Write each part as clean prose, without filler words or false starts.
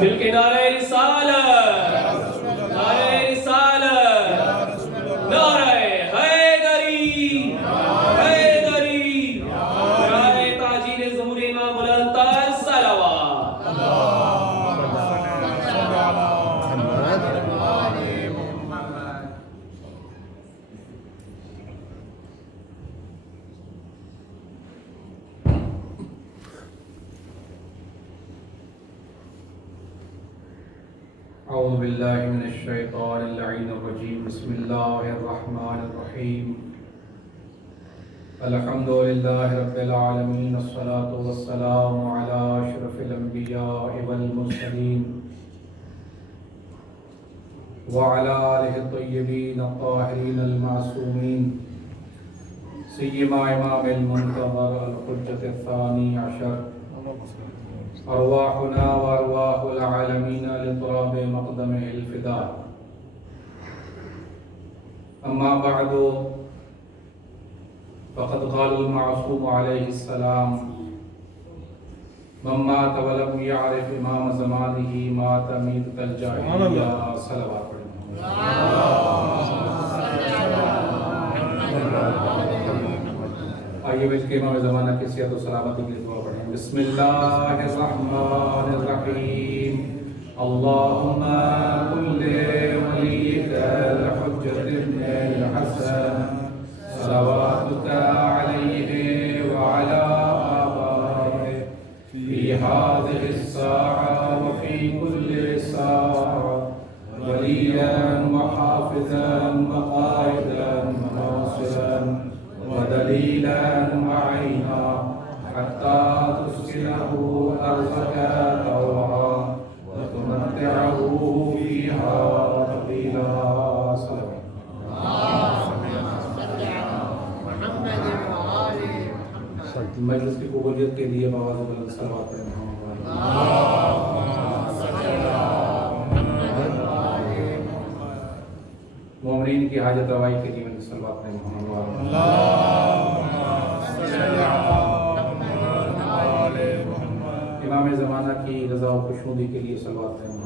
مل کے نعرہ رسالت، نعرہ رسالت، نعرہ حیدری، حیدری، نعرہ تاجیل ظہور امام بلند تر صلوات۔ اعوذ باللہ من الشیطان اللعین الرجیم، بسم اللہ الرحمن الرحیم، الحمد للہ رب العالمین، الصلاة والسلام علی اشرف الانبیاء والمرسلین وعلی آلہ الطیبین الطاہرین المعصومین، سیما امام المنتظر الحجۃ الثانی عشر، ارواحنا وارواح العالمین لتراب مقدمہ الفداء، اما بعد فقد قال المعصوم علیہ السلام: من مات ولم يعرف امام زمانہ مات میتۃ الجاہلیہ۔ صلوات پڑھیں۔ آئیے بیٹھ کے امام زمانہ کی صحت و سلامتی کے لیے دعا پڑھیں۔ بسم اللہ الرحمن الرحیم، اللہم کن لولیک الحجۃ ابن الحسن صلواتک علیہ وعلی آبائہ فی ہذہ الساعة وفی کل ساعة ولیاً وحافظاً وقائداً وناصراً ودلیلا معینا حتی تسکنہ ارضک طوعا وتمتعہ فیہا طویلا۔ مجلس کی قبولیت کے لیے بآواز بلند صلوات پڑھیں۔ مومنین کی حاجت روائی کے لیے مجلس صلوات پڑھیں۔ امام زمانہ کی رضا و خوشنودی کے لیے صلوات پڑھیں۔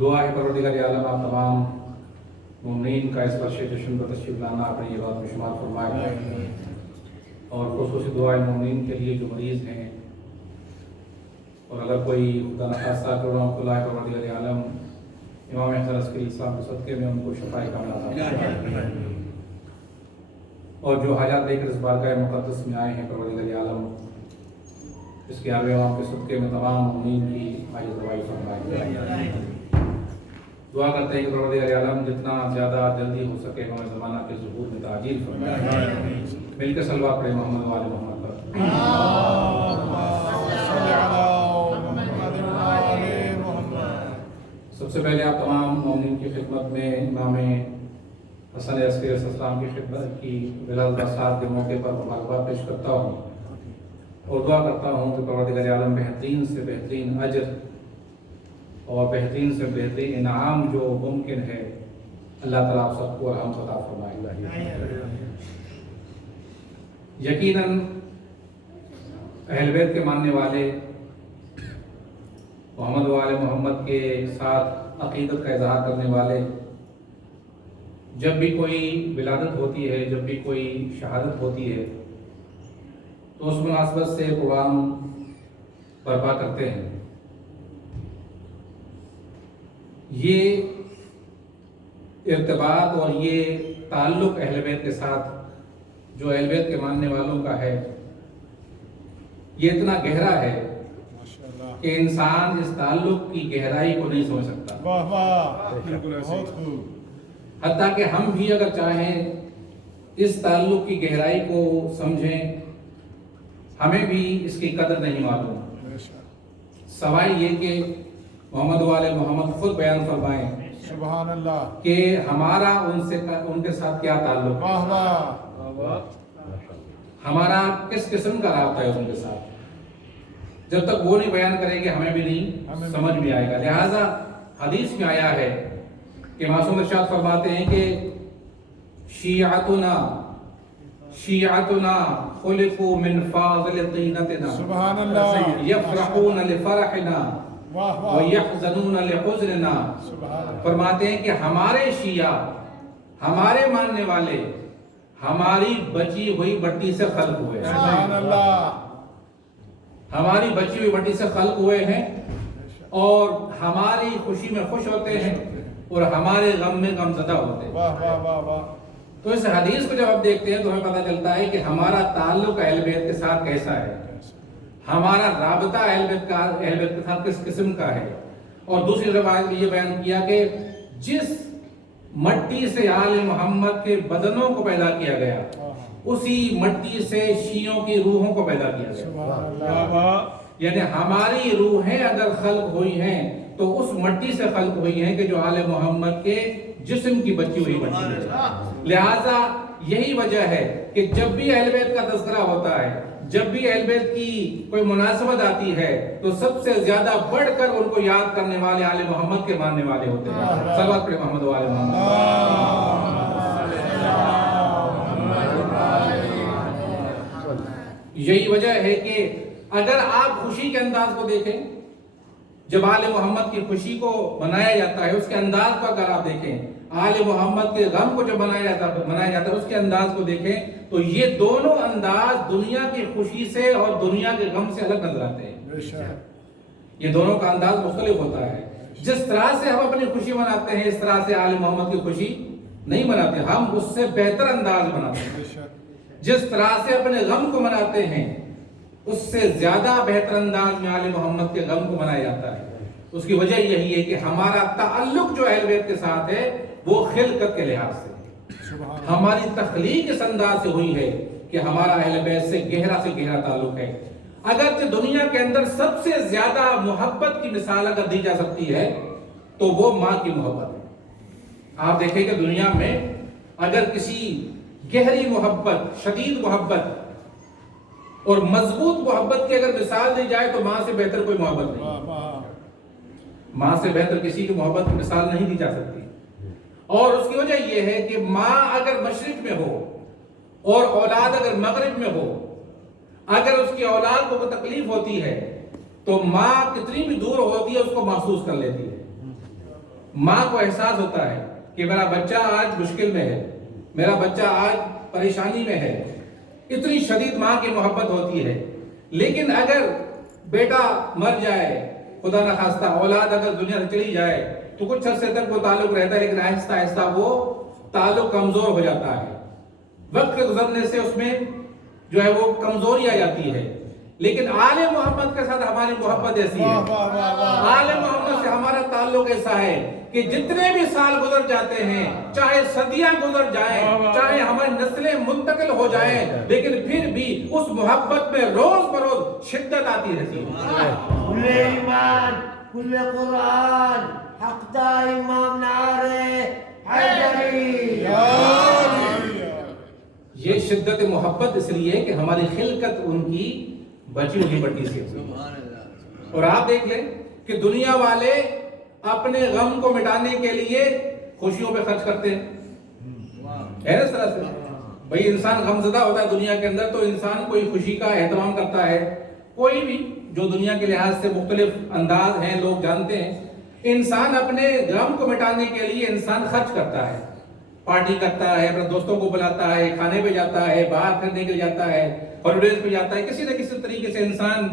دعا ہے پروردگار عالم آپ تمام مومنین کا اس فرش جشن پر تشریف لانا اپنی یہ بات میں شمار فرمائے، اور خصوصی دعا مومنین کے لیے جو مریض ہیں، اور اگر کوئی خدا نخواستہ پروردگار عالم امام احسن عسکری اسلام کے صدقے میں ان کو شفاء کاملہ عطا فرمائے، اور جو حاجات لے کر اس بارگاہ مقدس میں آئے ہیں پروردگار عالم اس کے آگے امام کے صدقے میں تمام مومنین کی حاجت روائی فرمائے۔ دعا کرتے ہیں کہ پروردگار عالم جتنا زیادہ جلدی ہو سکے امام زمانہ کے ظہور میں تعجیل فرمائے۔ مل کے صلوات پڑھیں محمد و آل محمد پر۔ سب سے پہلے آپ تمام مومنین کی خدمت میں امام حسن عسکری علیہ السلام کی خدمت کی ولادت برسات کے موقع پر مبارکباد پیش کرتا ہوں، اور دعا کرتا ہوں کہ پروردگار عالم بہترین سے بہترین اجر اور بہترین سے بہترین انعام جو ممکن ہے اللہ تعالیٰ آپ سب کو رحمت عطا فرمائے۔ یقیناً اہل بیت کے ماننے والے محمد و آل محمد کے ساتھ عقیدت کا اظہار کرنے والے جب بھی کوئی ولادت ہوتی ہے، جب بھی کوئی شہادت ہوتی ہے تو اس مناسبت سے پروگرام برپا کرتے ہیں۔ یہ ارتباط اور یہ تعلق اہل بیت کے ساتھ جو اہل بیت کے ماننے والوں کا ہے یہ اتنا گہرا ہے کہ انسان اس تعلق کی گہرائی کو نہیں سمجھ سکتا، حتیٰ کہ ہم بھی اگر چاہیں اس تعلق کی گہرائی کو سمجھیں ہمیں بھی اس کی قدر نہیں معلوم، سوائے یہ کہ محمد و آل محمد خود بیان فرمائیں سبحان اللہ کہ ہمارا ان کے ساتھ کیا تعلق ہے، ہمارا کس قسم کا رابطہ ہے ان کے ساتھ۔ جب تک وہ نہیں بیان کریں گے ہمیں بھی نہیں سمجھ میں آئے گا۔ لہٰذا حدیث میں آیا ہے کہ معصوم ارشاد فرماتے ہیں کہ شیعتنا شیعتنا خلقوا من فاضل طینتنا سبحان اللہ یفرحون لفرحنا واہ واہ ویحزنون لحزننا. سبحان اللہ فرماتے ہیں کہ ہمارے شیعہ، ہمارے ماننے والے ہماری بچی ہوئی مٹی سے خلق ہوئے ہیں. سبحان اللہ ہماری بچی ہوئی مٹی سے خلق ہوئے ہیں اور ہماری خوشی میں خوش ہوتے ہیں اور ہمارے غم میں غمزدہ ہوتے ہیں. واہ واہ واہ واہ. تو اس حدیث کو جب آپ دیکھتے ہیں تو ہمیں پتہ چلتا ہے کہ ہمارا تعلق اہل بیت کے ساتھ کیسا ہے، ہمارا رابطہ اہل بیت کے ساتھ کس قسم کا ہے. اور دوسری روایت میں یہ بیان کیا کہ جس مٹی سے آل محمد کے بدنوں کو پیدا کیا گیا اسی مٹی سے شیعوں کی روحوں کو پیدا کیا گیا. سبحان اللہ. یعنی ہماری روحیں اگر خلق ہوئی ہیں تو اس مٹی سے خلق ہوئی ہیں کہ جو آل محمد کے جسم کی بچی ہوئی مٹی ہے. لہذا یہی وجہ ہے کہ جب بھی اہل بیت کا تذکرہ ہوتا ہے، جب بھی اہل بیت کی کوئی مناسبت آتی ہے تو سب سے زیادہ بڑھ کر ان کو یاد کرنے والے آل محمد کے ماننے والے ہوتے ہیں. صلوات پڑھیں محمد و آل محمد. یہی وجہ ہے کہ اگر آپ خوشی کے انداز کو دیکھیں، جب آل محمد کی خوشی کو منایا جاتا ہے اس کے انداز کو اگر آپ دیکھیں، آل محمد کے غم کو جب منایا جاتا ہے اس کے انداز کو دیکھیں، تو یہ دونوں انداز دنیا کی خوشی سے اور دنیا کے غم سے الگ نظر آتے ہیں. یہ دونوں کا انداز مختلف ہوتا ہے. جس طرح سے ہم اپنی خوشی مناتے ہیں اس طرح سے آل محمد کی خوشی نہیں مناتے، ہم اس سے بہتر انداز مناتے ہیں. جس طرح سے اپنے غم کو مناتے ہیں اس سے زیادہ بہتر انداز میں آل محمد کے غم کو منایا جاتا ہے. اس کی وجہ یہی ہے کہ ہمارا تعلق جو اہل بیت کے ساتھ ہے وہ خلقت کے لحاظ سے، ہماری تخلیق اس انداز سے ہوئی ہے کہ ہمارا اہل بیت سے گہرا تعلق ہے. اگرچہ دنیا کے اندر سب سے زیادہ محبت کی مثال اگر دی جا سکتی ہے تو وہ ماں کی محبت ہے. آپ دیکھیں کہ دنیا میں اگر کسی گہری محبت، شدید محبت اور مضبوط محبت کی اگر مثال دی جائے تو ماں سے بہتر کوئی محبت نہیں. ماں سے بہتر کسی کی محبت کی مثال نہیں دی جا سکتی. اور اس کی وجہ یہ ہے کہ ماں اگر مشرق میں ہو اور اولاد اگر مغرب میں ہو، اگر اس کی اولاد کو کوئی تکلیف ہوتی ہے تو ماں کتنی بھی دور ہوتی ہے اس کو محسوس کر لیتی ہے. ماں کو احساس ہوتا ہے کہ میرا بچہ آج مشکل میں ہے، میرا بچہ آج پریشانی میں ہے. اتنی شدید ماں کی محبت ہوتی ہے. لیکن اگر بیٹا مر جائے، خدا نخواستہ اولاد اگر دنیا سے چلی جائے تو کچھ عرصے تک وہ تعلق رہتا ہے، لیکن آہستہ آہستہ وہ تعلق کمزور ہو جاتا ہے. وقت کے گزرنے سے اس میں جو ہے وہ کمزوری آ جاتی ہے. لیکن آل محمد کے ساتھ ہماری محبت ایسی ہے، آل محمد سے ہمارا تعلق ایسا ہے کہ جتنے بھی سال گزر جاتے ہیں، چاہے صدیاں گزر جائیں، چاہے ہماری نسلیں منتقل ہو جائیں، لیکن پھر بھی اس محبت میں روز بروز شدت آتی رہتی ہے. کل ایمان، کل قرآن، حق دا امام نعرے حیدری. یہ شدت محبت اس لیے کہ ہماری خلقت ان کی بچی ہوئی مٹی سے. اور آپ دیکھ لیں کہ دنیا والے اپنے غم کو مٹانے کے لیے خوشیوں پہ خرچ کرتے ہیں. ہے اس طرح سے بھئی انسان غم زدہ ہوتا ہے دنیا کے اندر تو انسان کوئی خوشی کا اہتمام کرتا ہے. کوئی بھی جو دنیا کے لحاظ سے مختلف انداز ہیں لوگ جانتے ہیں، انسان اپنے غم کو مٹانے کے لیے انسان خرچ کرتا ہے، پارٹی کرتا ہے، اپنے دوستوں کو بلاتا ہے، کھانے پہ جاتا ہے، باہر پھرنے کے لیے جاتا ہے، ہالیڈیز پہ جاتا ہے. کسی نہ کسی طریقے سے انسان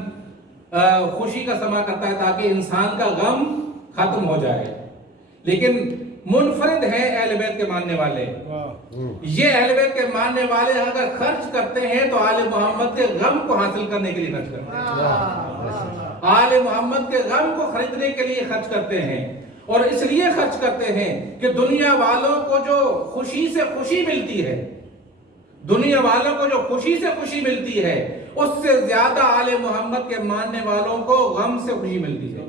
خوشی کا سما کرتا ہے تاکہ انسان کا غم ختم ہو جائے. لیکن منفرد ہے اہل بیت کے ماننے والے. یہ اہل بیت کے ماننے والے اگر خرچ کرتے ہیں تو آل محمد کے غم کو حاصل کرنے کے لیے خرچ کرتے ہیں، آل محمد کے غم کو خریدنے کے لیے خرچ کرتے ہیں. اور اس لیے خرچ کرتے ہیں کہ دنیا والوں کو جو خوشی سے خوشی ملتی ہے، دنیا والوں کو جو خوشی سے خوشی ملتی ہے اس سے زیادہ آل محمد کے ماننے والوں کو غم سے خوشی ملتی ہے.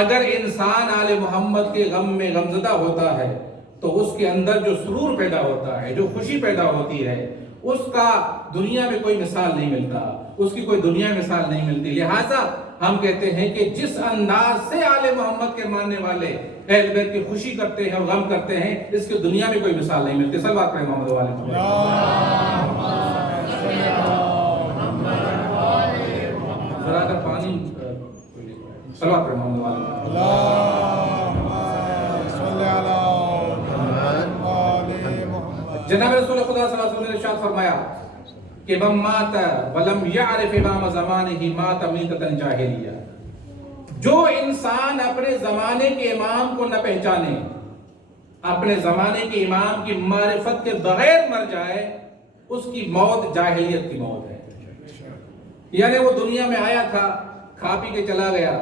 اگر انسان آل محمد کے غم میں غمزدہ ہوتا ہے تو اس کے اندر جو سرور پیدا ہوتا ہے، جو خوشی پیدا ہوتی ہے، اس کا دنیا میں کوئی مثال نہیں ملتا، اس کی کوئی دنیا مثال نہیں ملتی. لہٰذا ہم کہتے ہیں کہ جس انداز سے آل محمد کے ماننے والے اہل بیت کی خوشی کرتے ہیں اور غم کرتے ہیں، اس کی دنیا میں کوئی مثال نہیں ملتی. صلوات پڑھیں محمد والے محمد. ذرا اگر پانی صلوات پڑھیں محمد والے محمد. جناب رسول خدا صلی اللہ علیہ وسلم نے ارشاد فرمایا کہ من مات ولم يعرف امام زمانہ مات میتۃ جاہلیہ. جو انسان اپنے زمانے کے امام کو نہ پہچانے، اپنے زمانے کے امام کی معرفت کے بغیر مر جائے، اس کی موت جاہلیت کی موت ہے. یعنی وہ دنیا میں آیا تھا، کھا پی کے چلا گیا،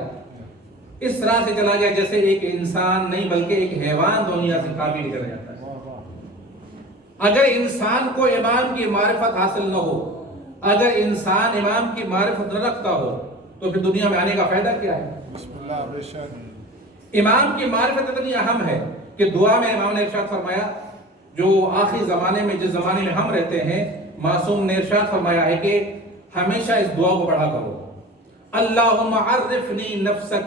اس طرح سے چلا گیا جیسے ایک انسان نہیں بلکہ ایک حیوان دنیا سے کھا پی کے چلا جاتا ہے. اگر انسان کو امام کی معرفت حاصل نہ ہو، اگر انسان امام کی معرفت نہ رکھتا ہو، تو پھر دنیا میں آنے کا فائدہ کیا ہے؟ امام کی معرفت اتنی اہم ہے کہ دعا میں امام نے ارشاد فرمایا، جو آخری زمانے میں جس زمانے میں ہم رہتے ہیں، معصوم نے ارشاد فرمایا ہے کہ ہمیشہ اس دعا کو پڑھا کرو، اللہم عرفنی نفسک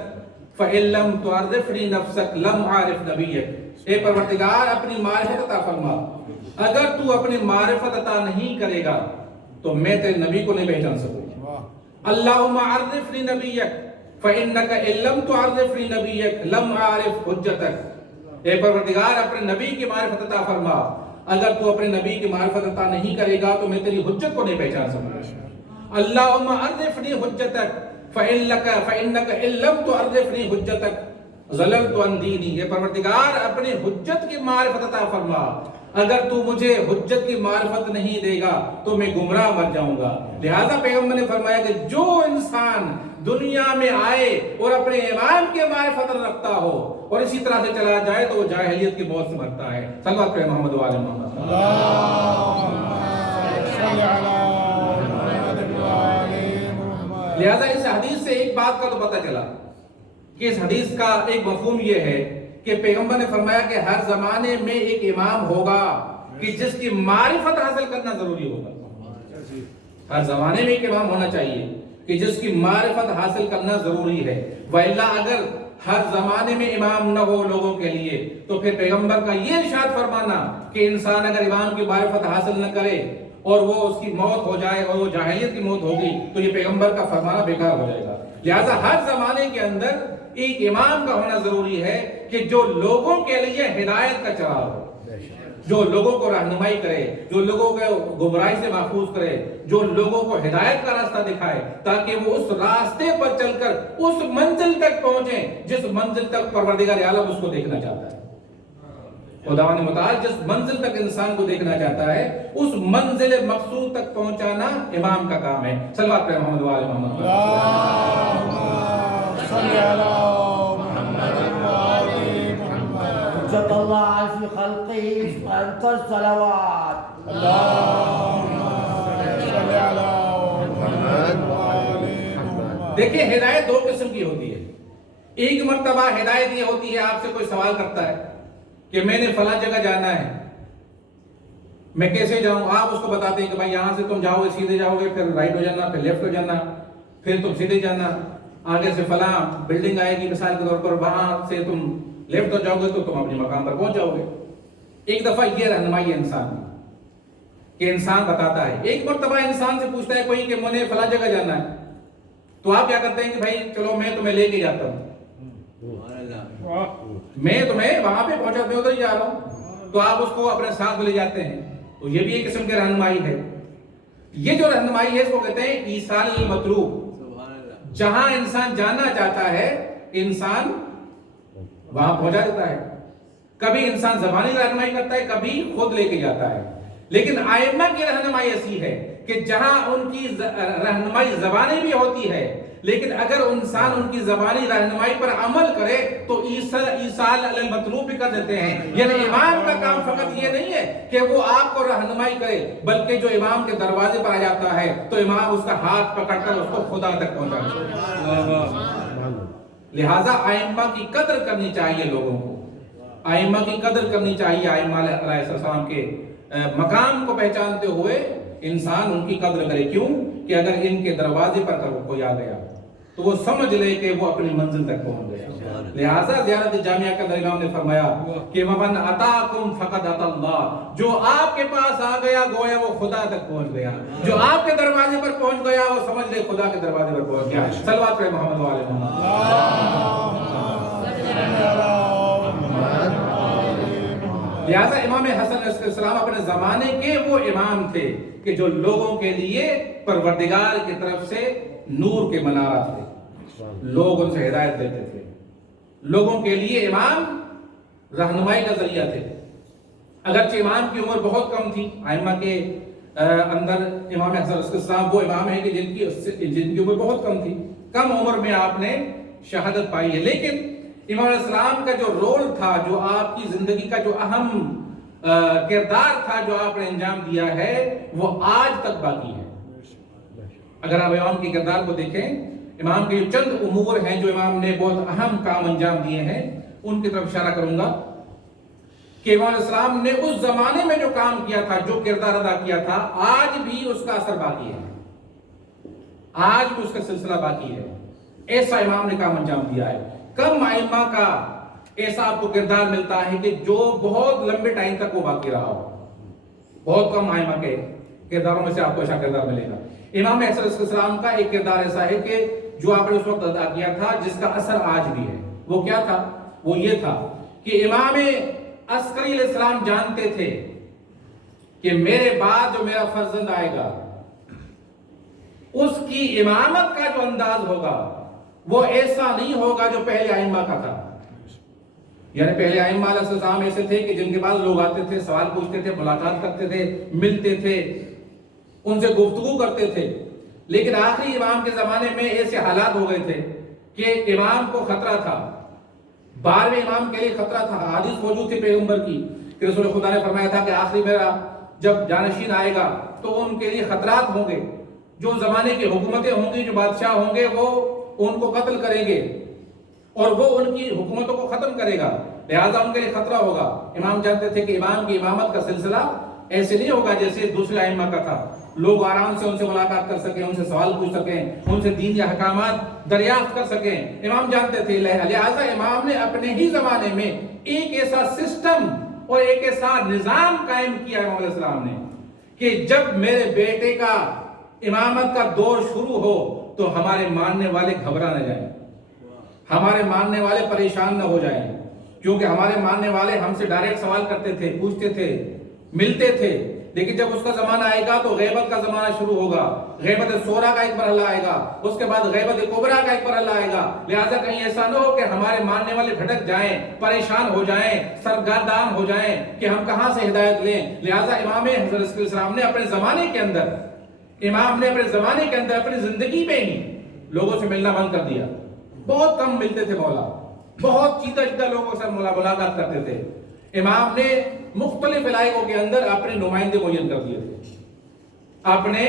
فإن لم تعرفنی نفسک لم عارف نبیک. اے پروردگار اپنی معرفت عطا فرما، اگر تو اپنی معرفت عطا نہیں کرے گا تو میں تیرے نبی کو نہیں پہچان سکوں. اللہم عرفنی نبیک فإنک إن لم تعرفنی نبیک لم عارف حجتک. اے پروردگار اپنے نبی کی معرفت عطا فرما، اگر تو اپنے نبی کی معرفت عطا نہیں کرے گا تو میں تیری حجت کو نہیں پہچان سکوں. اللہم عرفنی حجتک فإنک إن لم تعرفنی حجتک ضللت عن دینی. اے پروردگار اپنی حجت کی معرفت عطا فرما، اگر تو مجھے حجت کی معرفت نہیں دے گا تو میں گمراہ مر جاؤں گا. لہذا پیغمبر نے فرمایا کہ جو انسان دنیا میں آئے اور اپنے امام کی معرفت رکھتا ہو اور اسی طرح سے چلا جائے تو وہ جاہلیت کی موت سے مرتا ہے. صلوات پڑھیں محمد وآل محمد. لہذا اس حدیث سے ایک بات کا تو پتہ چلا کہ اس حدیث کا ایک مفہوم یہ ہے کہ پیغمبر نے فرمایا کہ ہر زمانے میں ایک امام ہوگا کہ جس کی معرفت حاصل کرنا ضروری ہوگا. ہر زمانے میں ایک امام ہونا چاہیے کہ جس کی معرفت حاصل کرنا ضروری ہے. وَإِلَّا اگر ہر زمانے میں امام نہ ہو لوگوں کے لیے تو پھر پیغمبر کا یہ ارشاد فرمانا کہ انسان اگر امام کی معرفت حاصل نہ کرے اور وہ اس کی موت ہو جائے اور وہ جاہلیت کی موت ہوگی تو یہ پیغمبر کا فرمانا بیکار ہو جائے گا. لہذا ہر زمانے کے اندر ایک امام کا ہونا ضروری ہے کہ جو لوگوں کے لیے ہدایت کا چراغ ہو، جو لوگوں کو رہنمائی کرے، جو لوگوں کو گمراہی سے محفوظ کرے، جو لوگوں کو ہدایت کا راستہ دکھائے تاکہ وہ اس راستے پر چل کر اس منزل تک پہنچیں جس منزل تک پروردگار عالم اس کو دیکھنا چاہتا ہے. خداوند متعال جس منزل تک انسان کو دیکھنا چاہتا ہے اس منزل مقصود تک پہنچانا امام کا کام ہے. صلوات پہ محمد وآل محمد. حجت اللہ فی خلقہ فأنت الصلوات. دیکھیں ہدایت دو قسم کی ہوتی ہے. ایک مرتبہ ہدایت یہ ہوتی ہے آپ سے کوئی سوال کرتا ہے کہ میں نے فلاں جگہ جانا ہے، میں کیسے جاؤں؟ آپ اس کو بتاتے ہیں کہ بھائی یہاں سے تم جاؤ گے، سیدھے جاؤ گے، پھر رائٹ ہو جانا، پھر لیفٹ ہو جانا، پھر تم سیدھے جانا، آگے سے فلاں بلڈنگ آئے گی مثال کے طور پر، وہاں سے تم لیفٹ ہو جاؤ گے تو تم اپنے مقام پر پہنچ جاؤ گے. ایک دفعہ یہ رہنمائی ہے انسان کہ انسان بتاتا ہے. ایک مرتبہ انسان سے پوچھتا ہے کوئی کہ مجھے فلاں جگہ جانا ہے، تو آپ کیا کرتے ہیں کہ بھائی چلو میں تمہیں لے کے جاتا ہوں، میں تمہیں وہاں پہ پہنچا، میں ادھر ہی جا رہا ہوں، تو آپ اس کو اپنے ساتھ لے جاتے ہیں. تو یہ بھی ایک قسم کی رہنمائی ہے. یہ جو رہنمائی ہے اس کو کہتے ہیں ایصال المطلوب. جہاں انسان جانا چاہتا ہے انسان وہاں پہنچا دیتا ہے. کبھی انسان زبانی رہنمائی کرتا ہے، کبھی خود لے کے جاتا ہے. لیکن ائمہ کی رہنمائی ایسی ہے کہ جہاں ان کی رہنمائی زبانی بھی ہوتی ہے لیکن اگر انسان ان کی زبانی رہنمائی پر عمل کرے تو ایصال المطلوب بھی کر دیتے ہیں. یعنی امام کا کام فقط یہ نہیں ہے کہ وہ آپ کو رہنمائی کرے بلکہ جو امام کے دروازے پر آ جاتا ہے تو امام اس کا ہاتھ پکڑ کر اس کو خدا تک پہنچاتا ہے. لہٰذا ائمہ کی قدر کرنی چاہیے لوگوں کو، ائمہ کی قدر کرنی چاہیے. ائمہ علیہ السلام کے مقام کو پہچانتے ہوئے انسان ان کی قدر کرے. کیوں کہ اگر ان کے دروازے پر کوئی آ گیا تو وہ سمجھ لے کہ وہ اپنی منزل تک پہنچ گیا. لہٰذا زیارت جامعہ کے اندر امام نے فرمایا کہ ومن اتاکم فقد اتی اللہ، جو آپ کے پاس آ گیا گویا وہ خدا تک پہنچ گیا. جو آپ کے دروازے پر پہنچ گیا وہ سمجھ لے خدا کے دروازے پر پہنچ گیا. صلوات پڑھیں محمد وعلی محمد. لہٰذا امام حسن علیہ السلام اپنے زمانے کے وہ امام تھے کہ جو لوگوں کے لیے پروردگار کی طرف سے نور کے منارہ تھے. لوگ ان سے ہدایت دیتے تھے. لوگوں کے لیے امام رہنمائی کا ذریعہ تھے. اگرچہ امام کی عمر بہت کم تھی، ائمہ کے اندر امام حسن علیہ السلام وہ امام ہیں کہ جن کی عمر بہت کم تھی. کم عمر میں آپ نے شہادت پائی ہے، لیکن امام علیہ السلام کا جو رول تھا، جو آپ کی زندگی کا جو اہم کردار تھا جو آپ نے انجام دیا ہے، وہ آج تک باقی ہے. اگر آپ امام کے کردار کو دیکھیں، امام کے جو چند امور ہیں جو امام نے بہت اہم کام انجام دیے ہیں، ان کی طرف اشارہ کروں گا کہ امام علیہ السلام نے اس زمانے میں جو کام کیا تھا، جو کردار ادا کیا تھا، آج بھی اس کا اثر باقی ہے. آج بھی اس کا سلسلہ باقی ہے. ایسا امام نے کام انجام دیا ہے. کم ائمہ کا ایسا آپ کو کردار ملتا ہے کہ جو بہت لمبے ٹائم تک وہ باقی رہا ہو. بہت کم ائمہ کے کرداروں میں سے آپ کو ایسا کردار ملے گا. امام حسن علیہ السلام کا ایک کردار ایسا ہے کہ جو آپ نے اس وقت ادا کیا تھا، جس کا اثر آج بھی ہے. وہ کیا تھا؟ وہ یہ تھا کہ امام عسکری علیہ السلام جانتے تھے کہ میرے بعد جو میرا فرزند آئے گا، اس کی امامت کا جو انداز ہوگا وہ ایسا نہیں ہوگا جو پہلے ائمہ کا تھا. یعنی پہلے ائمہ علیہ السلام ایسے تھے کہ جن کے پاس لوگ آتے تھے، سوال پوچھتے تھے، ملاقات کرتے تھے، ملتے تھے، ان سے گفتگو کرتے تھے. لیکن آخری امام کے زمانے میں ایسے حالات ہو گئے تھے کہ امام کو خطرہ تھا. 12ویں امام کے لیے خطرہ تھا. حدیث موجود تھی پیغمبر کی کہ رسول خدا نے فرمایا تھا کہ آخری میرا جب جانشین آئے گا تو ان کے لیے خطرات ہوں گے. جو زمانے کی حکومتیں ہوں گی، جو بادشاہ ہوں گے، وہ ان کو قتل کریں گے اور وہ ان کی حکومتوں کو ختم کرے گا. لہٰذا ان کے لیے خطرہ ہوگا. امام جانتے تھے کہ امام کی امامت کا سلسلہ ایسے نہیں ہوگا جیسے دوسرے ائمہ کا تھا. لوگ آرام سے ان سے ملاقات کر سکیں، ان سے سوال پوچھ سکیں، ان سے دین یا احکامات دریافت کر سکیں. امام جانتے تھے. لہٰذا امام نے اپنے ہی زمانے میں ایک ایسا سسٹم اور ایک ایسا نظام قائم کیا امام علیہ السلام نے کہ جب میرے بیٹے کا امامت کا دور شروع ہو تو ہمارے ماننے والے گھبرا نہ جائیں، ہمارے ماننے والے پریشان نہ ہو جائیں. کیونکہ ہمارے ماننے والے ہم سے ڈائریکٹ سوال کرتے تھے، پوچھتے تھے، ملتے تھے. لیکن جب اس کا زمانہ آئے گا تو غیبت کا زمانہ شروع ہوگا. غیبت صغریٰ کا ایک مرحلہ آئے گا، اس کے بعد غیبت کبریٰ کا ایک مرحلہ آئے گا. لہٰذا کہیں ایسا نہ ہو کہ ہمارے ماننے والے بھٹک جائیں، پریشان ہو جائیں، سرگردان ہو جائیں کہ ہم کہاں سے ہدایت لیں. لہٰذا امام حسن علیہ السلام نے اپنے زمانے کے اندر اپنی زندگی میں ہی لوگوں سے ملنا بند کر دیا. بہت کم ملتے تھے مولا، بہت چیدہ لوگوں سے ملاقات کرتے تھے. امام نے مختلف علاقوں کے اندر اپنے نمائندے معین کر دیے تھے. اپنے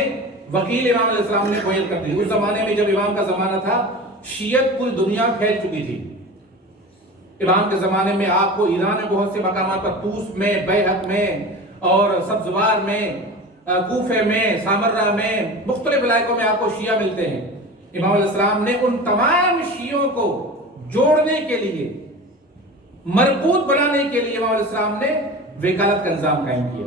وکیل امام علیہ السلام نے معین کر دیے. اس زمانے میں جب امام کا زمانہ تھا، شیعت پوری دنیا پھیل چکی تھی. امام کے زمانے میں آپ کو ایران میں بہت سے مقامات پر، طوس میں، بیہق میں اور سبزوار میں، کوفے میں، سامرہ میں، مختلف علاقوں میں آپ کو شیعہ ملتے ہیں. امام علیہ السلام نے ان تمام شیعوں کو جوڑنے کے لیے، مربوط بنانے کے لیے امام علیہ السلام نے وکالت کا نظام قائم کیا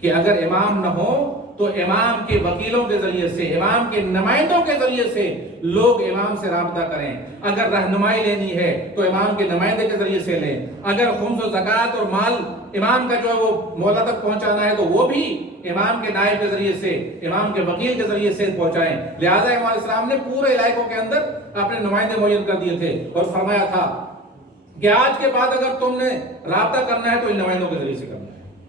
کہ اگر امام نہ ہو تو امام کے وکیلوں کے ذریعے سے، امام کے نمائندوں کے ذریعے سے لوگ امام سے رابطہ کریں. اگر رہنمائی لینی ہے تو امام کے نمائندے کے ذریعے سے لیں. اگر خمس و زکوٰۃ اور مال امام کا جو ہے وہ مولا تک پہنچانا ہے تو وہ بھی امام کے نائب کے ذریعے سے، امام کے وکیل کے ذریعے سے پہنچائیں. لہٰذا امام علیہ السلام نے پورے علاقوں کے اندر اپنے نمائندے معین کر دیے تھے اور فرمایا تھا کہ آج کے بعد اگر تم نے رابطہ کرنا ہے تو ان نمائندوں کے ذریعے سے کرنا ہے،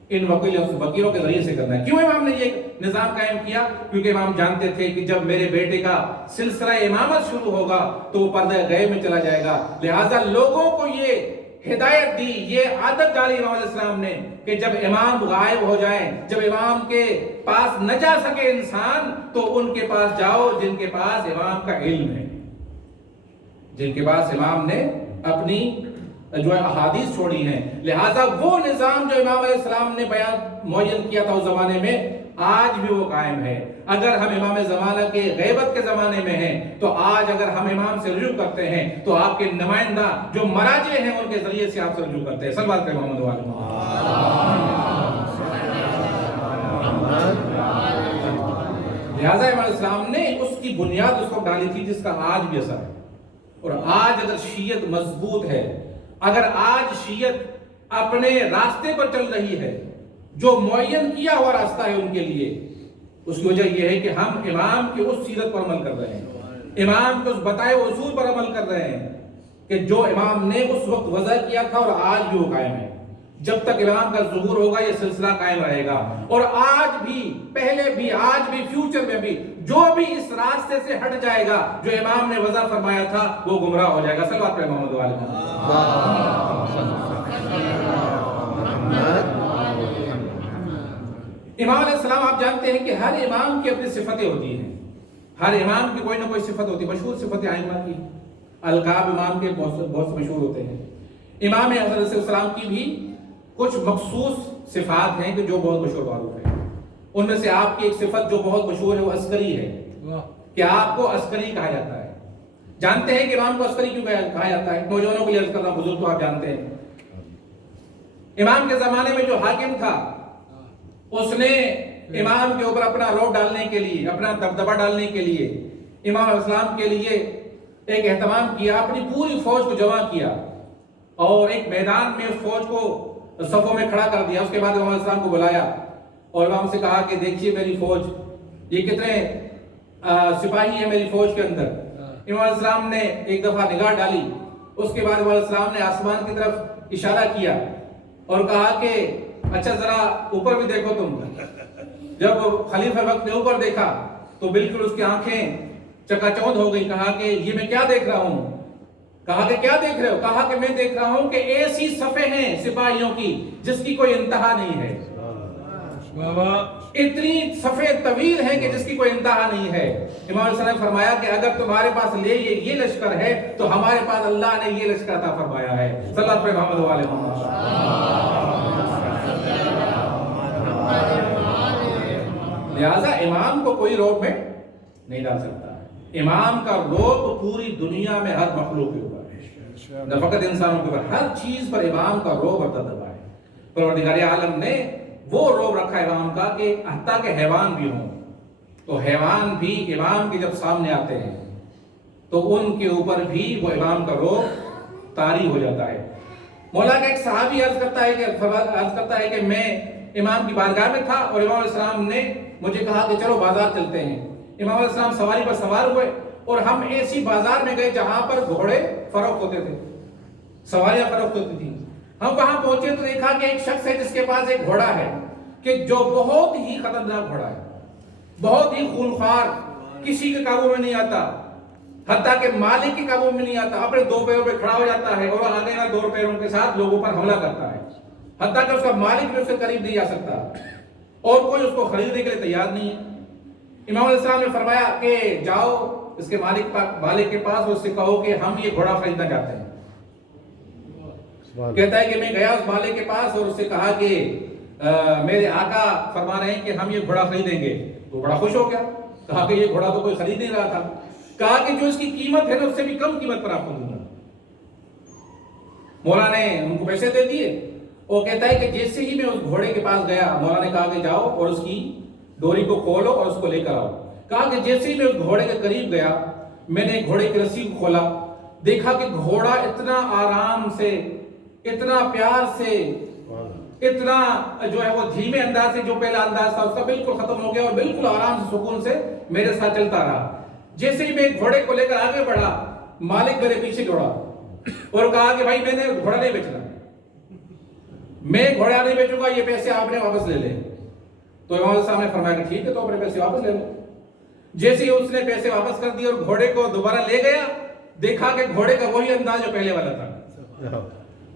ان وکیلوں کے ذریعے سے کرنا ہے. کیوں امام نے یہ نظام قائم کیا؟ کیونکہ امام جانتے تھے کہ جب میرے بیٹے کا سلسلہ امامت شروع ہوگا تو وہ پردہ غیب میں چلا جائے گا. لہٰذا لوگوں کو یہ ہدایت دی، یہ عادت ڈالی امام علیہ السلام نے کہ جب امام غائب ہو جائیں، جب امام کے پاس نہ جا سکے انسان، تو ان کے پاس جاؤ جن کے پاس امام کا علم ہے، جن کے پاس امام نے اپنی جو ہے احادیث چھوڑی ہیں. لہٰذا وہ نظام جو امام علیہ السلام نے بیان معین کیا تھا اس زمانے میں، آج بھی وہ قائم ہے۔ اگر ہم امام زمانہ کے غیبت کے زمانے میں ہیں تو آج اگر ہم امام سے رجوع کرتے ہیں تو آپ کے نمائندہ جو مراجع ہیں ان کے ذریعے سے آپ سے رجوع کرتے ہیں۔ صلوات کریں محمد وآل محمد۔ لہٰذا امام اسلام نے اس کی بنیاد اس کو ڈالی تھی جس کا آج بھی اثر ہے۔ اور آج اگر شیعت مضبوط ہے، اگر آج شیعت اپنے راستے پر چل رہی ہے، جو معین کیا ہوا راستہ ہے ان کے لیے، اس کی وجہ یہ ہے کہ ہم امام کی اس سیرت پر عمل کر رہے ہیں، امام کے اس بتائے ہوئے اصول پر عمل کر رہے ہیں کہ جو امام نے اس وقت وضع کیا تھا اور آج بھی وہ قائم ہے۔ جب تک امام کا ظہور ہوگا یہ سلسلہ قائم رہے گا، اور آج بھی، پہلے بھی، آج بھی، فیوچر میں بھی جو بھی اس راستے سے ہٹ جائے گا جو امام نے وضع فرمایا تھا وہ گمراہ ہو جائے گا۔ صلوات پر محمد وآل محمد۔ امام علیہ السلام آپ جانتے ہیں کہ ہر امام کی اپنی صفتیں ہوتی ہیں، ہر امام کی کوئی نہ کوئی صفت ہوتی ہے۔ مشہور صفتیں ائمہ کی، القاب امام کے بہت سے مشہور ہوتے ہیں۔ امام حضرت علیہ السلام کی بھی کچھ مخصوص صفات ہیں کہ جو بہت مشہور معروف ہیں۔ ان میں سے آپ کی ایک صفت جو بہت مشہور ہے وہ عسکری ہے، کہ آپ کو عسکری کہا جاتا ہے۔ جانتے ہیں کہ امام کو عسکری کیوں کہا جاتا ہے؟ نوجوانوں کو یہ عرض کرنا، بزرگ تو آپ جانتے ہیں۔ امام کے زمانے میں جو حاکم تھا اس نے امام کے اوپر اپنا روب ڈالنے کے لیے، اپنا دبدبہ ڈالنے کے لیے امام علیہ السلام کے لیے ایک اہتمام کیا، اپنی پوری فوج کو جمع کیا اور ایک میدان میں اس فوج کو صفوں میں کھڑا کر دیا۔ اس کے بعد امام علیہ السلام کو بلایا اور امام سے کہا کہ دیکھیے میری فوج، یہ کتنے سپاہی ہیں میری فوج کے اندر۔ امام علیہ السلام نے ایک دفعہ نگاہ ڈالی، اس کے بعد امام علیہ السلام نے آسمان کی طرف اشارہ کیا اور کہا کہ اچھا ذرا اوپر بھی دیکھو تم۔ جب خلیفہ وقت نے اوپر دیکھا تو بالکل اس کی آنکھیں چکا چوندھ ہو گئی۔ کہا کہ یہ میں کیا دیکھ رہا ہوں؟ کہا کہ کیا دیکھ رہے ہو؟ کہا کہ میں دیکھ رہا ہوں کہ ایسی صفیں ہیں سپاہیوں کی جس کی کوئی انتہا نہیں ہے، اتنی صفیں طویل ہیں کہ جس کی کوئی انتہا نہیں ہے۔ امام علیہ السلام نے فرمایا کہ اگر تمہارے پاس یہ لشکر ہے تو ہمارے پاس اللہ نے یہ لشکر عطا فرمایا ہے۔ صلی اللہ علیہ محمد وآلہ محمد۔ لہذا امام کو کوئی روب میں نہیں ڈال سکتا۔ امام کا روب پوری دنیا میں ہر مخلوق کے اوپر ہے، نہ فقط انسانوں کے اوپر، ہر چیز پر امام کا روب اور دبدبہ ہے۔ پروردگار عالم نے وہ روب رکھا امام کا کہ حتیٰ کہ حیوان بھی ہوں تو حیوان بھی امام کے جب سامنے آتے ہیں تو ان کے اوپر بھی وہ امام کا روب طاری ہو جاتا ہے۔ مولا کا ایک صحابی عرض کرتا ہے کہ میں امام کی بارگاہ میں تھا اور امام علیہ السلام نے مجھے کہا کہ چلو بازار چلتے ہیں۔ امام علیہ السلام سواری پر سوار ہوئے اور ہم ایسی بازار میں گئے جہاں پر گھوڑے فروخت ہوتے تھے، سواریاں فروخت ہوتی تھیں۔ ہم وہاں پہنچے تو دیکھا کہ ایک شخص ہے جس کے پاس ایک گھوڑا ہے کہ جو بہت ہی خطرناک گھوڑا ہے، بہت ہی خونخوار، کسی کے قابو میں نہیں آتا، حتیٰ کہ مالک کے قابو میں نہیں آتا، اپنے دو پیروں پہ کھڑا ہو جاتا ہے اور آگے نہ دو پیروں کے ساتھ لوگوں پر حملہ کرتا ہے، حتیٰ کہ اس کا مالک بھی اس کے قریب نہیں جا سکتا اور کوئی اس کو خریدنے کے لیے تیار نہیں ہے۔ امام علیہ السلام نے فرمایا کہ جاؤ اس کے مالک کے پاس اور اس سے کہو کہ ہم یہ گھوڑا خریدنا چاہتے ہیں۔ کہتا ہے کہ میں گیا اس مالک کے پاس اور اس سے کہا کہ میرے آقا فرما رہے ہیں کہ ہم یہ گھوڑا خریدیں گے۔ وہ بڑا خوش ہو گیا، کہا کہ یہ گھوڑا تو کوئی خرید نہیں رہا تھا، کہا کہ جو اس کی قیمت ہے نا اس سے بھی کم قیمت پر آپ کو دوں گا۔ مولا نے ان کو پیسے دے دیے۔ وہ کہتا ہے کہ جیسے ہی میں اس گھوڑے کے پاس گیا، مولا نے کہا کہ جاؤ اور اس کی ڈوری کو کھولو اور اس کو لے کر آؤ۔ کہا کہ جیسے ہی میں اس گھوڑے کے قریب گیا، میں نے گھوڑے کی رسی کو کھولا، دیکھا کہ گھوڑا اتنا آرام سے، اتنا پیار سے، اتنا جو ہے وہ دھیمے انداز سے، جو پہلا انداز تھا اس کا بالکل ختم ہو گیا اور بالکل آرام سے سکون سے میرے ساتھ چلتا رہا۔ جیسے ہی میں گھوڑے کو لے کر آگے بڑھا، مالک میرے پیچھے دوڑا اور کہا کہ بھائی میں نے گھوڑا نہیں بیچنا، میں گھوڑا نہیں بیچوں گا، یہ پیسے آپ نے واپس لے لے۔ تو امام علیہ السلام نے فرمایا کہ ٹھیک ہے تو اپنے پیسے واپس لے لو۔ جیسے ہی اس نے پیسے واپس کر دیے اور گھوڑے کو دوبارہ لے گیا، دیکھا کہ گھوڑے کا وہی انداز جو پہلے والا تھا،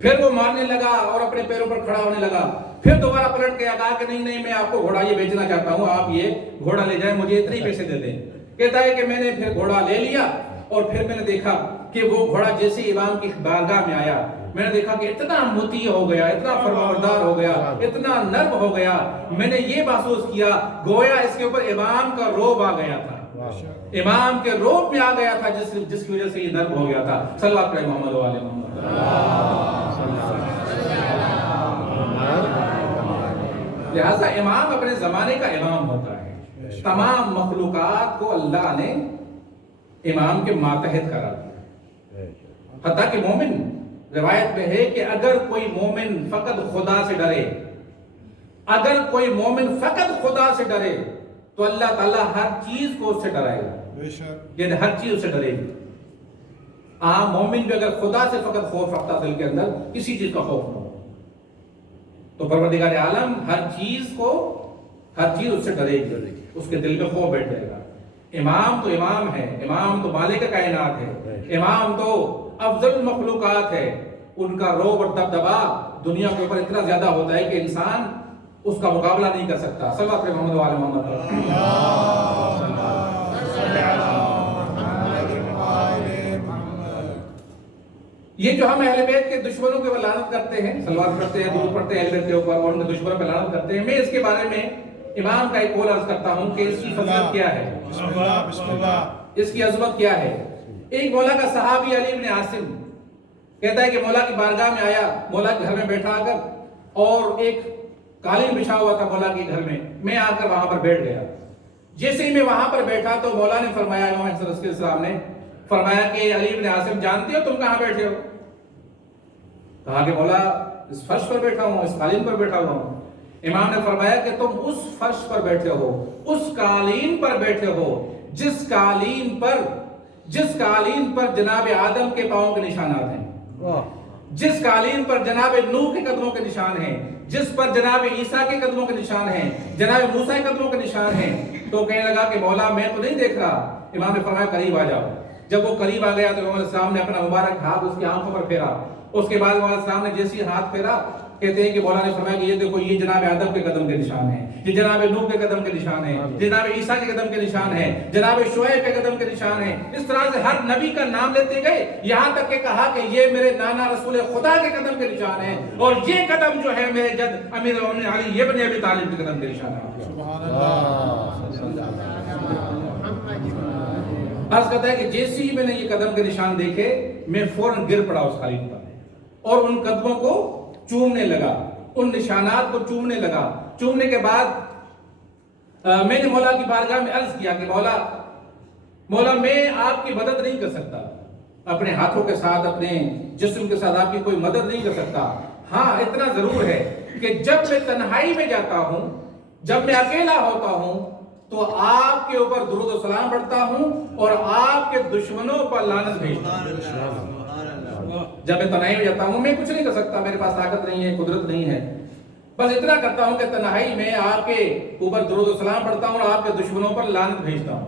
پھر وہ مارنے لگا اور اپنے پیروں پر کھڑا ہونے لگا۔ پھر دوبارہ پلٹ کے کہا کہ نہیں میں آپ کو گھوڑا یہ بیچنا چاہتا ہوں، آپ یہ گھوڑا لے جائیں، مجھے اتنے پیسے دے دیں۔ کہتا ہے کہ میں نے پھر گھوڑا لے لیا اور پھر میں نے دیکھا کہ وہ گھوڑا جیسے امام کی بارگاہ میں آیا، میں نے دیکھا کہ اتنا مطیع ہو گیا، اتنا فرمانبردار ہو گیا، اتنا نرم ہو گیا، میں نے یہ محسوس کیا گویا اس کے اوپر امام کا روب آ گیا تھا، امام کے روب میں آ گیا تھا، جس کی وجہ سے یہ نرم ہو گیا تھا۔ صلی اللہ علیہ محمد و علیہ محمد۔ لہذا امام اپنے زمانے کا امام ہوتا ہے، تمام مخلوقات کو اللہ نے امام کے ماتحت کرا دیا، حتیٰ کہ مومن، روایت میں ہے کہ اگر کوئی مومن فقط خدا سے ڈرے، اگر کوئی مومن فقط خدا سے ڈرے تو اللہ تعالیٰ ہر چیز کو اس سے ڈرائے گا، یعنی ہر چیز اس سے ڈرے گی۔ عام مومن بھی اگر خدا سے فقط خوف رکھتا دل کے اندر، کسی چیز کا خوف نہ ہو، تو پروردگار عالم ہر چیز اس سے ڈرے گی، اس کے دل میں خوف بیٹھ جائے گا۔ امام تو امام ہے، امام تو مالک کائنات ہے، امام تو افضل مخلوقات ہے، ان کا روب اور دبدبا دنیا کے اوپر اتنا زیادہ ہوتا ہے کہ انسان اس کا مقابلہ نہیں کر سکتا۔ صلی اللہ علیہ محمد وعلی محمد۔ یہ جو ہم اہل بیت کے دشمنوں کے اوپر لعنت کرتے ہیں، صلوات پڑھتے ہیں، درود پڑھتے ہیں اہل بیت کے اوپر اور ان کے دشمنوں پہ لعنت کرتے ہیں، میں اس کے بارے میں امام کا ایک قول عرض کرتا ہوں کہ اس کی فضیلت کیا ہے، بسم اللہ، اس کی عظمت کیا ہے۔ ایک مولا کا صحابی علی بن عاصم کہتا ہے کہ مولا کی بارگاہ میں آیا، مولا کے گھر میں بیٹھا آ کر، اور ایک قالین بچھا ہوا تھا مولا کے گھر میں آ کر وہاں پر بیٹھ گیا۔ جیسے ہی میں وہاں پر بیٹھا تو مولا نے فرمایا، امام حسن عسکری السلام نے فرمایا کہ علی بن عاصم جانتے ہو تم کہاں بیٹھے ہو؟ کہا کہ مولا اس فرش پر بیٹھا ہوں، اس قالین پر بیٹھا ہوا ہوں۔ امام نے فرمایا کہ تم اس فرش پر بیٹھے ہو، اس قالین پر بیٹھے ہو جس قالین پر جناب آدم کے پاؤں کے نشانات ہیں، جس قالین پر جناب نوح کے قدموں کے نشان ہیں، جس پر جناب عیسیٰ کے قدموں کے نشان ہیں، جناب موسیٰ کے قدموں کے نشان ہیں۔ تو کہنے لگا کہ مولا میں تو نہیں دیکھ رہا۔ امام نے فرمایا قریب آ جاؤ۔ جب وہ قریب آ گیا تو امام علیہ السلام نے اپنا مبارک ہاتھ اس کی آنکھوں پر پھیرا۔ اس کے بعد امام علیہ السلام نے جیسی ہاتھ پھیرا، کہتے ہیں کہ مولا نے فرمایا کہ یہ دیکھو، یہ جناب آدم کے قدم کے نشان ہیں، یہ جناب نوح کے قدم کے نشان ہیں، جناب عیسیٰ کے قدم کے نشان ہیں، جناب شعیب کے قدم کے نشان ہیں۔ اس طرح سے ہر نبی کا نام لیتے گئے، یہاں تک کہ کہا کہ یہ میرے نانا رسول خدا کے قدم کے نشان ہیں، اور یہ قدم جو ہے میرے جد امیر المومنین علی ابن ابی طالب کے قدم کے نشان ہیں۔ سبحان اللہ۔ عرض کرتا ہے کہ جیسے ہی میں نے یہ قدم کے نشان دیکھے، میں فوراً گر پڑا اس قالین پر اور ان قدموں کو چومنے لگا، ان نشانات کو چومنے لگا۔ چومنے کے بعد میں نے مولا کی بارگاہ میں عرض کیا کہ مولا میں آپ کی مدد نہیں کر سکتا، اپنے ہاتھوں کے ساتھ، اپنے جسم کے ساتھ آپ کی کوئی مدد نہیں کر سکتا۔ ہاں اتنا ضرور ہے کہ جب میں تنہائی میں جاتا ہوں، جب میں اکیلا ہوتا ہوں، تو آپ کے اوپر درود و سلام پڑھتا ہوں اور آپ کے دشمنوں پر لعنت بھیجتا ہوں۔ جب میں تنہائی میں جاتا ہوں، میں کچھ نہیں کر سکتا، میرے پاس طاقت نہیں ہے، قدرت نہیں ہے، بس اتنا کرتا ہوں کہ تنہائی میں آپ کے اوپر درود و سلام پڑھتا ہوں اور آپ کے دشمنوں پر لعنت بھیجتا ہوں۔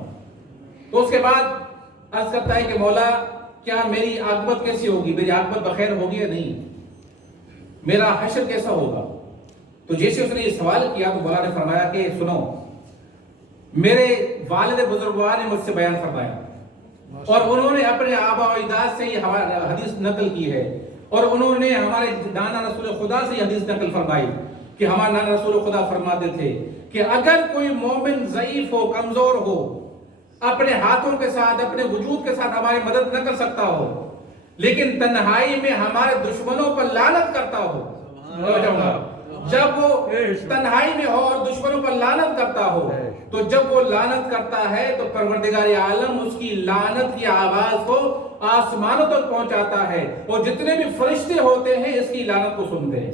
تو اس کے بعد عرض کرتا ہے کہ مولا کیا میری عاقبت کیسی ہوگی، میری عاقبت بخیر ہوگی یا نہیں، میرا حشر کیسا ہوگا؟ تو جیسے اس نے یہ سوال کیا تو مولا نے فرمایا کہ سنو، میرے والد بزرگوار نے مجھ سے بیان فرمایا اور انہوں نے اپنے آبا و اجداد سے یہ حدیث نقل کی ہے، اور انہوں نے ہمارے نانا رسول خدا سے یہ حدیث نقل فرمائی کہ ہمارے نانا رسول خدا فرماتے تھے کہ اگر کوئی مومن ضعیف ہو، کمزور ہو، اپنے ہاتھوں کے ساتھ، اپنے وجود کے ساتھ ہماری مدد نہ کر سکتا ہو، لیکن تنہائی میں ہمارے دشمنوں پر لعنت کرتا ہو، جب وہ تنہائی میں ہو اور دشمنوں پر لعنت کرتا ہو، تو جب وہ لعنت کرتا ہے تو پروردگار عالم اس کی لعنت کی آواز کو آسمانوں تک پہنچاتا ہے، اور جتنے بھی فرشتے ہوتے ہیں اس کی لعنت کو سنتے ہیں۔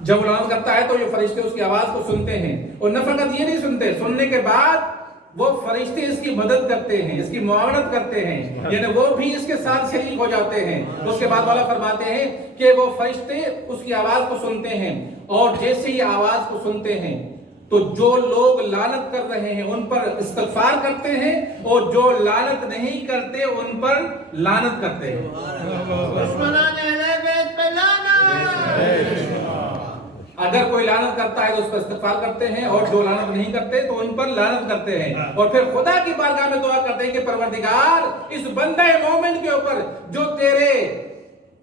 جب وہ لعنت کرتا ہے تو یہ فرشتے اس کی آواز کو سنتے ہیں، اور نہ فقط یہ نہیں سنتے، سننے کے بعد وہ فرشتے اس کی مدد کرتے ہیں، اس کی معاونت کرتے ہیں، یعنی وہ بھی اس کے ساتھ شریک ہو جاتے ہیں۔ اس کے بعد والا فرماتے ہیں کہ وہ فرشتے اس کی آواز کو سنتے ہیں، اور جیسے ہی آواز کو سنتے ہیں تو جو لوگ لعنت کر رہے ہیں ان پر استغفار کرتے ہیں، اور جو لعنت نہیں کرتے ان پر لعنت کرتے ہیں۔ اگر کوئی لعنت کرتا ہے تو اس پر استغفار کرتے ہیں، اور جو لعنت نہیں کرتے تو ان پر لعنت کرتے ہیں، اور پھر خدا کی بارگاہ میں دعا کرتے ہیں کہ پروردگار اس بندہ مومن کے اوپر جو تیرے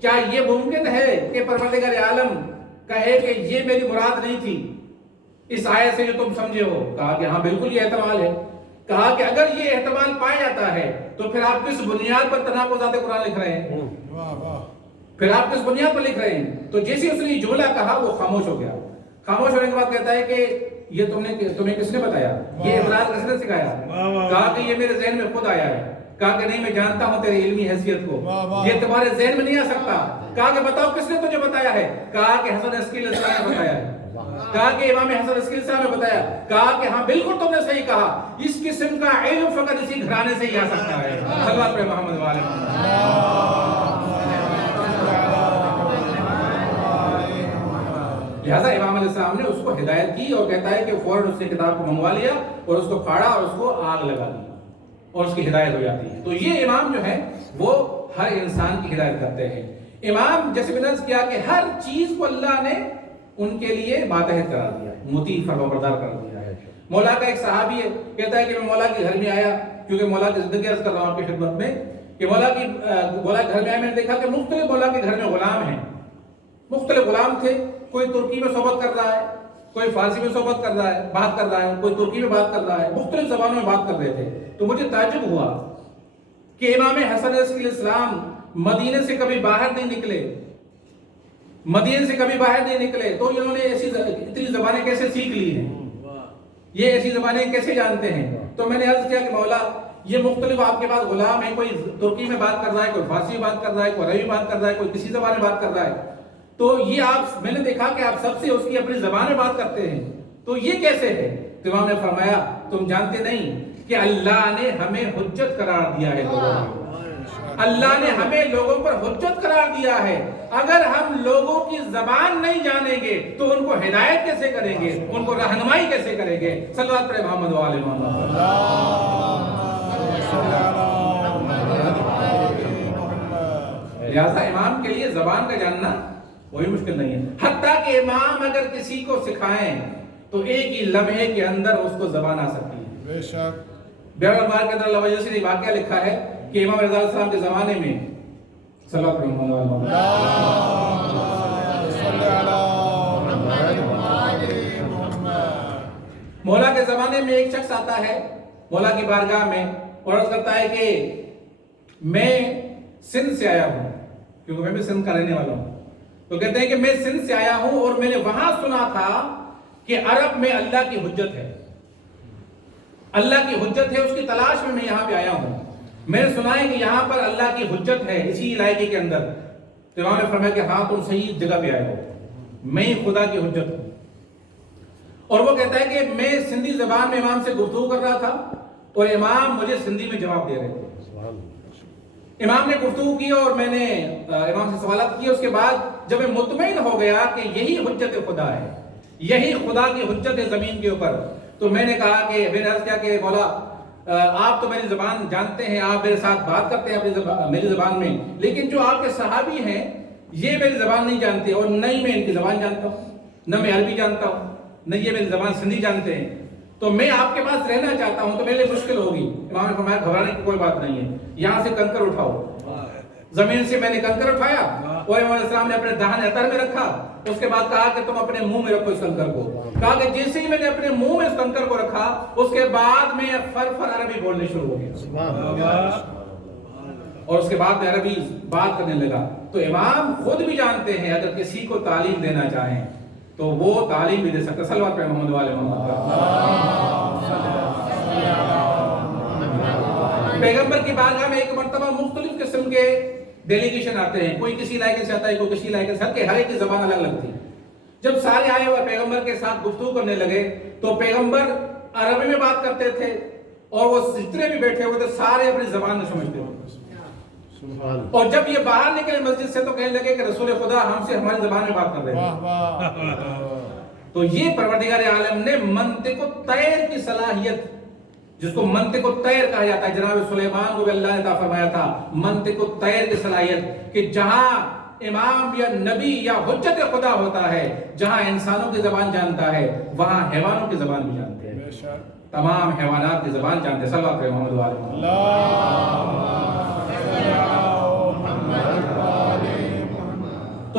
کیا یہ ممکن ہے کہ پروردگار عالم کہے کہ یہ میری مراد نہیں تھی اس آیت سے جو تم سمجھے ہو؟ کہا کہ ہاں بالکل یہ احتمال ہے۔ کہا کہ اگر یہ احتمال پایا جاتا ہے تو پھر آپ کس بنیاد پر تناقضات قرآن لکھ رہے ہیں؟ واہ واہ پھر آپ کس بنیاد پر لکھ رہے ہیں؟ تو جیسے اس نے یہ جملہ کہا وہ خاموش ہو گیا۔ خاموش ہونے کے بعد کہتا ہے کہ یہ تمہیں کس نے بتایا؟ یہ اعتراض کس نے سکھایا؟ کہا کہ یہ میرے ذہن میں خود آیا ہے۔ کہا کہ نہیں میں جانتا ہوں تیری علمی حیثیت کو، یہ تمہارے ذہن میں نہیں آ سکتا۔ کہا کہ بتاؤ کس نے تجھے بتایا ہے؟ کہا کہ حسن عسقری علیہ السلام نے بتایا ہے۔ کہا کہ امام حسن عسقری صاحب نے بتایا۔ کہا کہ ہاں بالکل تم نے صحیح کہا، اس قسم کا علم فقط اسی گھرانے سے ہی آ سکتا ہے۔ صلوات پر محمد وعلی لہذا امام علیہ السلام نے اس کو ہدایت کی اور کہتا ہے کہ فوراً اس نے کتاب کو منگوا لیا اور اس کو پھاڑا اور اس کو آگ لگا دی اور اس کی ہدایت ہو جاتی ہے۔ تو یہ امام جو ہے وہ ہر انسان کی ہدایت کرتے ہیں۔ امام جیسے میں نے عرض کیا کہ ہر چیز کو اللہ نے ان کے لیے ماتحت قرار دیا ہے، مطیع فرمانبردار قرار دیا ہے۔ مولا کا ایک صحابی ہے، کہتا ہے کہ میں مولا کے گھر میں آیا، کیونکہ مولا کی زندگی عرض کر رہا ہوں آپ کی خدمت میں کہ مولا کے گھر میں آیا، میں نے دیکھا کہ مختلف مولا کے گھر میں غلام ہیں، مختلف غلام تھے۔ کوئی ترکی میں صحبت کر رہا ہے، کوئی فارسی میں صحبت کر رہا ہے، بات کر رہا ہے، کوئی ترکی میں بات کر رہا ہے، مختلف زبانوں میں بات کر رہے تھے۔ تو مجھے تعجب ہوا کہ امام حسن علیہ السلام مدینے سے کبھی باہر نہیں نکلے، مدینے سے کبھی باہر نہیں نکلے، تو انہوں نے ایسی اتنی زبانیں کیسے سیکھ لی ہیں، یہ ایسی زبانیں کیسے جانتے ہیں؟ تو میں نے عرض کیا کہ مولا یہ مختلف آپ کے پاس غلام ہیں، کوئی ترکی میں بات کر رہا ہے، کوئی فارسی میں بات کر رہا ہے، کوئی عربی میں بات کر رہا ہے، کوئی کسی زبان میں بات کر رہا ہے، تو یہ آپ میں نے دیکھا کہ آپ سب سے اس کی اپنی زبان میں بات کرتے ہیں، تو یہ کیسے ہے؟ تو امام نے فرمایا تم جانتے نہیں کہ اللہ نے ہمیں حجت قرار دیا ہے، اللہ نے ہمیں لوگوں پر حجت قرار دیا ہے۔ اگر ہم لوگوں کی زبان نہیں جانیں گے تو ان کو ہدایت کیسے کریں گے، ان کو رہنمائی کیسے کریں گے؟ صلوات پر محمد وعلی محمد۔ لہذا امام کے لیے زبان کا جاننا کوئی مشکل نہیں ہے، حتیٰ کہ امام اگر کسی کو سکھائیں تو ایک ہی لمحے کے اندر اس کو زبان آ سکتی ہے۔ بے شک بیان البار کے اندر اللہ وجہ سے ایک واقعہ لکھا ہے کہ امام رضا علیہ السلام کے زمانے میں صلی اللہ علیہ وسلم مولا کے زمانے میں ایک شخص آتا ہے مولا کی بارگاہ میں اور عرض کرتا ہے کہ میں سندھ سے آیا ہوں، کیونکہ میں بھی سندھ کا رہنے والا ہوں، تو کہتے ہیں کہ میں سندھ سے آیا ہوں اور میں نے وہاں سنا تھا کہ عرب میں اللہ کی حجت ہے، اللہ کی حجت ہے، اس کی تلاش میں یہاں پہ آیا ہوں، میں نے سنا ہے کہ یہاں پر اللہ کی حجت ہے اسی علاقے کے اندر۔ تو امام نے فرمایا کہ ہاں تم صحیح جگہ پہ آئے ہو، میں خدا کی حجت ہوں۔ اور وہ کہتا ہے کہ میں سندھی زبان میں امام سے گفتگو کر رہا تھا اور امام مجھے سندھی میں جواب دے رہے تھے۔ امام نے گفتگو کی اور میں نے امام سے سوالات کیے، اس کے بعد جب میں مطمئن ہو گیا کہ یہی حجت خدا ہے، یہی خدا کی حجت ہے زمین کے اوپر، تو میں نے کہا کہ میں نے عرض کیا کہ مولا آپ تو میری زبان جانتے ہیں، آپ میرے ساتھ بات کرتے ہیں میری زبان میں، لیکن جو آپ کے صحابی ہیں یہ میری زبان نہیں جانتے اور نہ ہی میں ان کی زبان جانتا ہوں، نہ میں عربی جانتا ہوں، نہ یہ میری زبان سندھی جانتے ہیں، تو میں آپ کے پاس رہنا چاہتا ہوں، تو میرے لیے مشکل ہوگی۔ امام نے فرمایا گھبرانے کی کوئی بات نہیں ہے، یہاں سے کنکر اٹھاؤ۔ زمین سے میں نے کنکر اٹھایا اور امام علیہ السلام نے اپنے دہن عطر میں رکھا، اس کے بعد کہا کہ تم اپنے منہ میں رکھو اس کنکر کو۔ کہا کہ جیسے ہی میں نے اپنے منہ میں اس کنکر کو رکھا اس کے بعد میں فر عربی بولنے شروع ہو گیا اور اس کے بعد میں عربی بات کرنے لگا۔ تو امام خود بھی جانتے ہیں اگر کسی کو تعلیم دینا چاہیں تو وہ تعلیم بھی دے سکتا۔ صلوات پہ محمد والے محمد۔ پیغمبر کی بارگاہ میں ایک مرتبہ مختلف قسم کے ڈیلیگیشن آتے ہیں، کوئی کسی علاقے سے آتا ہے، کوئی کسی علاقے سے، ہر ایک کی زبان الگ الگ تھی۔ جب سارے آئے ہوئے پیغمبر کے ساتھ گفتگو کرنے لگے تو پیغمبر عربی میں بات کرتے تھے اور وہ جتنے بھی بیٹھے ہوئے تھے سارے اپنی زبان میں سمجھتے تھے، اور جب یہ باہر نکلے مسجد سے تو کہنے لگے کہ رسول خدا ہم سے ہماری زبان میں بات کر رہے ہیں۔ تو یہ پروردگار عالم نے منطق الطیر کی صلاحیت، جس کو منطق الطیر کہا جاتا ہے، جناب سلیمان کو بھی اللہ نے عطا فرمایا تھا منطق الطیر کی صلاحیت، کہ جہاں امام یا نبی یا حجت خدا ہوتا ہے، جہاں انسانوں کی زبان جانتا ہے وہاں حیوانوں کی زبان بھی جانتے ہیں، تمام حیوانات کی زبان جانتے ہیں۔ صلوات پہ محمد وعلیہ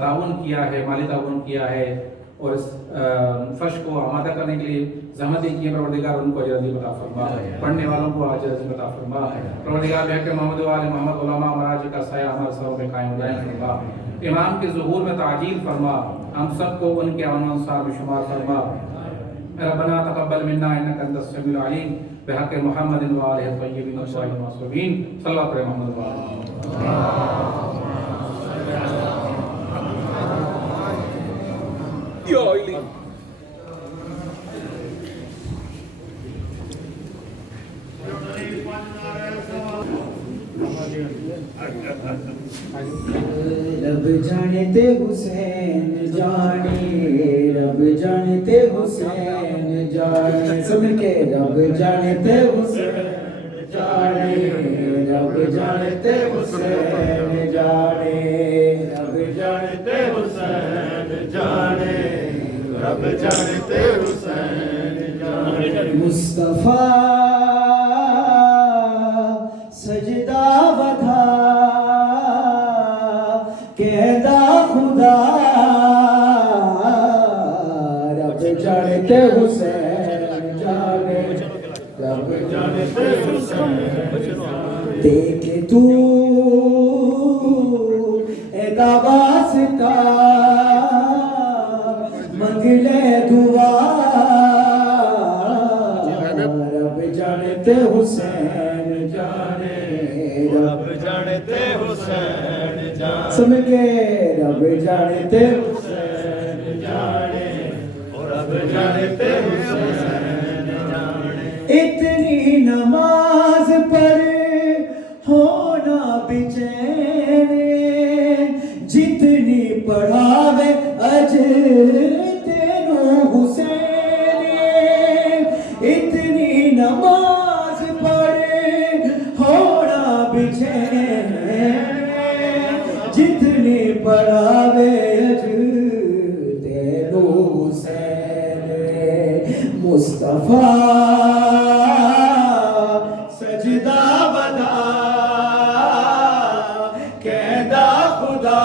تعاون کیا ہے، مالی تعاون کیا ہے اور اس فرش کو آمادہ کرنے کے لیے زحمتیں کی ہیں، پروردگار ان کو اجر عظیم عطا فرما، پڑھنے والوں کو اجر عظیم عطا فرما، پروردگار بحق محمد و آل محمد علماء مراجع کا سایہ ہمارے سروں پہ قائم دائم فرما، امام کے ظہور میں تعجیل فرما، ہم سب کو ان کے اعوان و انصار میں شمار فرما۔ ربنا تقبل منا انك انت السميع العليم بحق محمد وآلہ الطیبین الطاہرین المعصومین صلی اللہ علیہ محمد وآلہ۔ رب جانتے حسین جانے، رب جانتے حسین جانے، سن کے رب جانتے حسین جانے، رب جانتے حسین جانے، رب جانتے حسین جانے، رب جانتے حسین جانے، مصطفیٰ سجدہ بدھا کہدا خدا، رب جانتے حسین جانے، رب جانتے حسین دیکھ تو ایک واسطہ منگ لے دعا، رب جانتے حسین جانے، رب جانتے حسین جانے، سن کے رب جانتے حسین جانے، رب جانتے حسین جانے، اتنی نماز پڑھ ہونا بچین، جتنی پڑھاوے اجر تینوں حسین، اتنی نماز پڑھ ہونا بچین، جتنی پڑھاوے اجر تینوں حسین، مصطفیٰ سجدہ بدا کہدا خدا،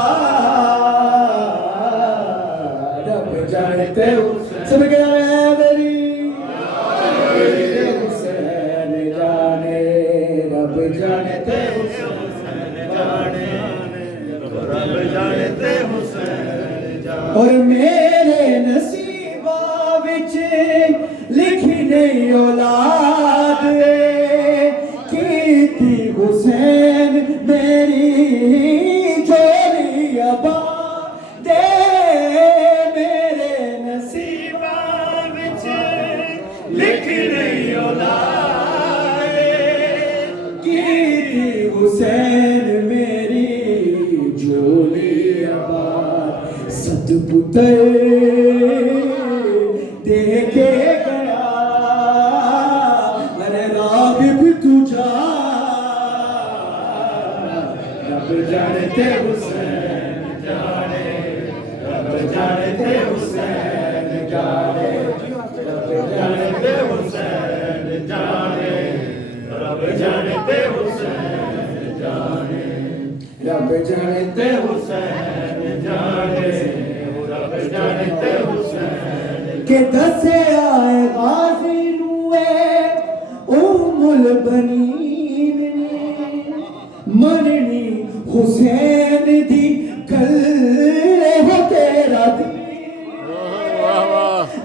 رب جانتے حسین، سب کے میری حسین جانے، رب جانتے حسین جانے، رب جانتے حسین جانے، اور میرے نصیبہ وچ لکھی نہیں اولاد کیتی حسین میری جولی آباد دے، میرے نصیبہ وچ لکھی نہیں اولاد کیتی حسین میری جولی آباد، ست پتر دے کے گیا ارے راغب تجھا، رب جانتے حسین جانے، رب جانتے حسین جانے، رب جانتے حسین جانے، رب جانتے حسین جانے، رب جانتے حسین جانے، رب جانتے حسین، کہ دسے آئے غازی نوے ام البنین نے، مننی حسین دی گل ہو تیرا دین،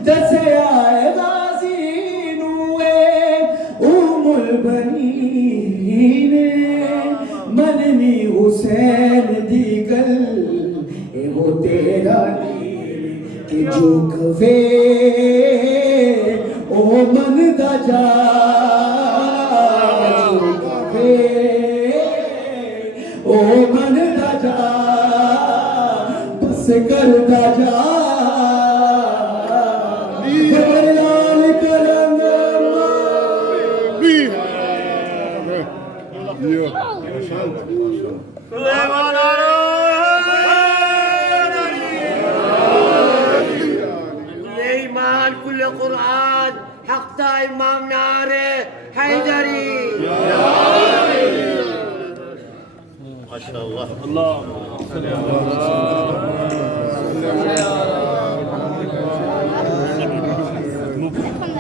دسے آئے غازی نوے ام البنین نے، مننی حسین دی گل ہو تیرا دین، کہ جو کھوے او من دا جا، جو کھوے او من دا جا، بس کر دا جا، بریال کرم ایمان کل قرآن حق تا امام نعرے حیدری، ما شاء الله الله صلی